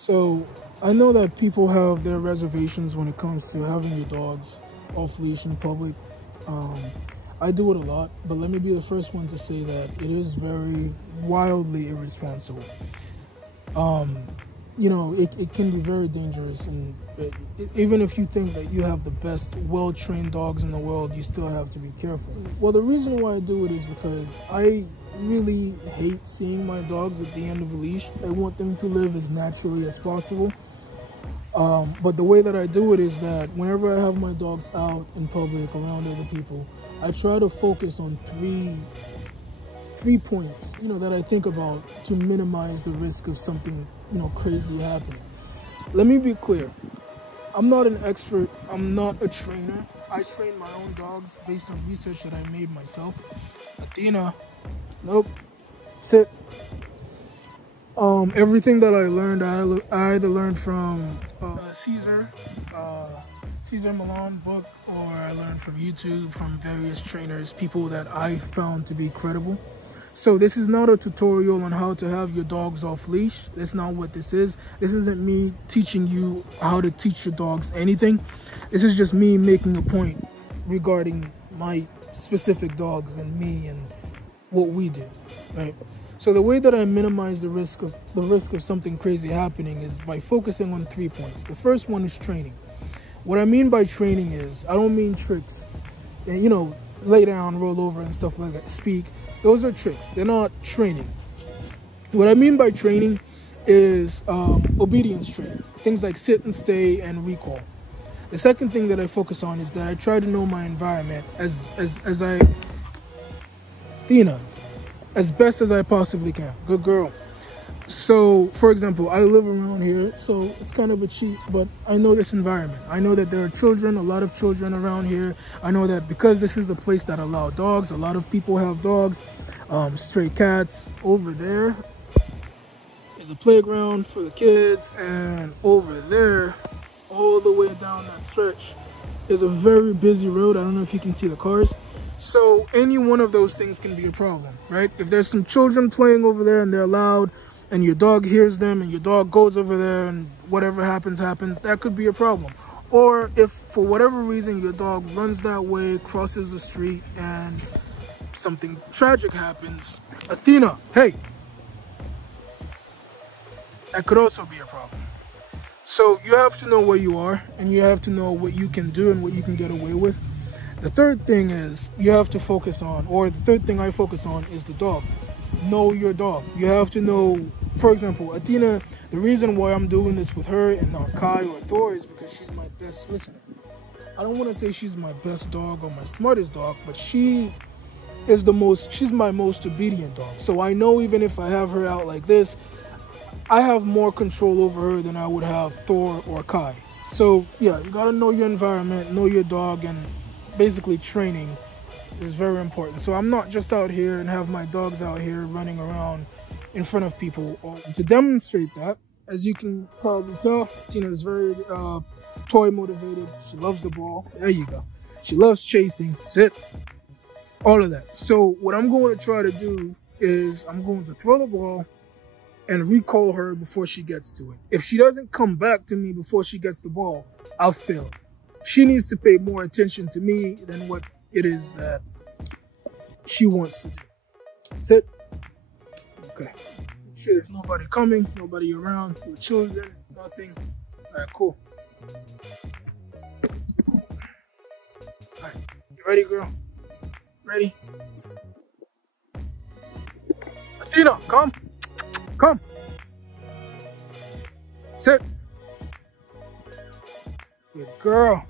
So I know that people have their reservations when it comes to having your dogs off leash in public. I do it a lot, but let me be the first one to say that it is very wildly irresponsible. You know, it can be very dangerous, and even if you think that you have the best well-trained dogs in the world, you still have to be careful. Well, the reason why I do it is because I really hate seeing my dogs at the end of a leash. I want them to live as naturally as possible. But the way that I do it is that whenever I have my dogs out in public around other people, I try to focus on three points, you know, that I think about to minimize the risk of something, you know, crazy happening. Let me be clear. I'm not an expert. I'm not a trainer. I train my own dogs based on research that I made myself. Athena, nope, sit. Everything that I learned, I either learned from Caesar Milan book, or I learned from YouTube, from various trainers, people that I found to be credible. So this is not a tutorial on how to have your dogs off leash. That's not what this is. This isn't me teaching you how to teach your dogs anything. This is just me making a point regarding my specific dogs and me and what we do, right? So the way that I minimize the risk of something crazy happening is by focusing on 3 points. The first one is training. What I mean by training is, I don't mean tricks, and, you know, lay down, roll over and stuff like that, speak. Those are tricks. They're not training. What I mean by training is obedience training. Things like sit and stay and recall. The second thing that I focus on is that I try to know my environment as best as I possibly can. Good girl. So, for example, I live around here, so it's kind of a cheat, but I know this environment. I know that there are children, a lot of children around here. I know that because this is a place that allows dogs, a lot of people have dogs, stray cats. Over there is a playground for the kids, and over there, all the way down that stretch, is a very busy road. I don't know if you can see the cars. So any one of those things can be a problem, right? If there's some children playing over there and they're loud, and your dog hears them and your dog goes over there and whatever happens, that could be a problem. Or if for whatever reason your dog runs that way, crosses the street, and something tragic happens, Athena, hey, that could also be a problem. So you have to know where you are, and you have to know what you can do and what you can get away with. The third thing is you have to focus on, or the third thing I focus on, is the dog. Know your dog. You have to know, for example, Athena, the reason why I'm doing this with her and not Kai or Thor is because she's my best listener. I don't want to say she's my best dog or my smartest dog, but she's my most obedient dog. So I know even if I have her out like this, I have more control over her than I would have Thor or Kai. So yeah, you gotta know your environment, know your dog, and basically training is very important. So I'm not just out here and have my dogs out here running around in front of people. To demonstrate that, as you can probably tell, Tina's very toy motivated. She loves the ball. There you go. She loves chasing, sit, all of that. So what I'm going to try to do is I'm going to throw the ball and recall her before she gets to it. If she doesn't come back to me before she gets the ball, I'll fail. She needs to pay more attention to me than what it is that she wants to do. Sit. Okay. Sure, there's nobody coming, nobody around, no children, nothing. Alright, cool. Alright, you ready, girl? Ready? Athena, come. Come. Sit. Good girl.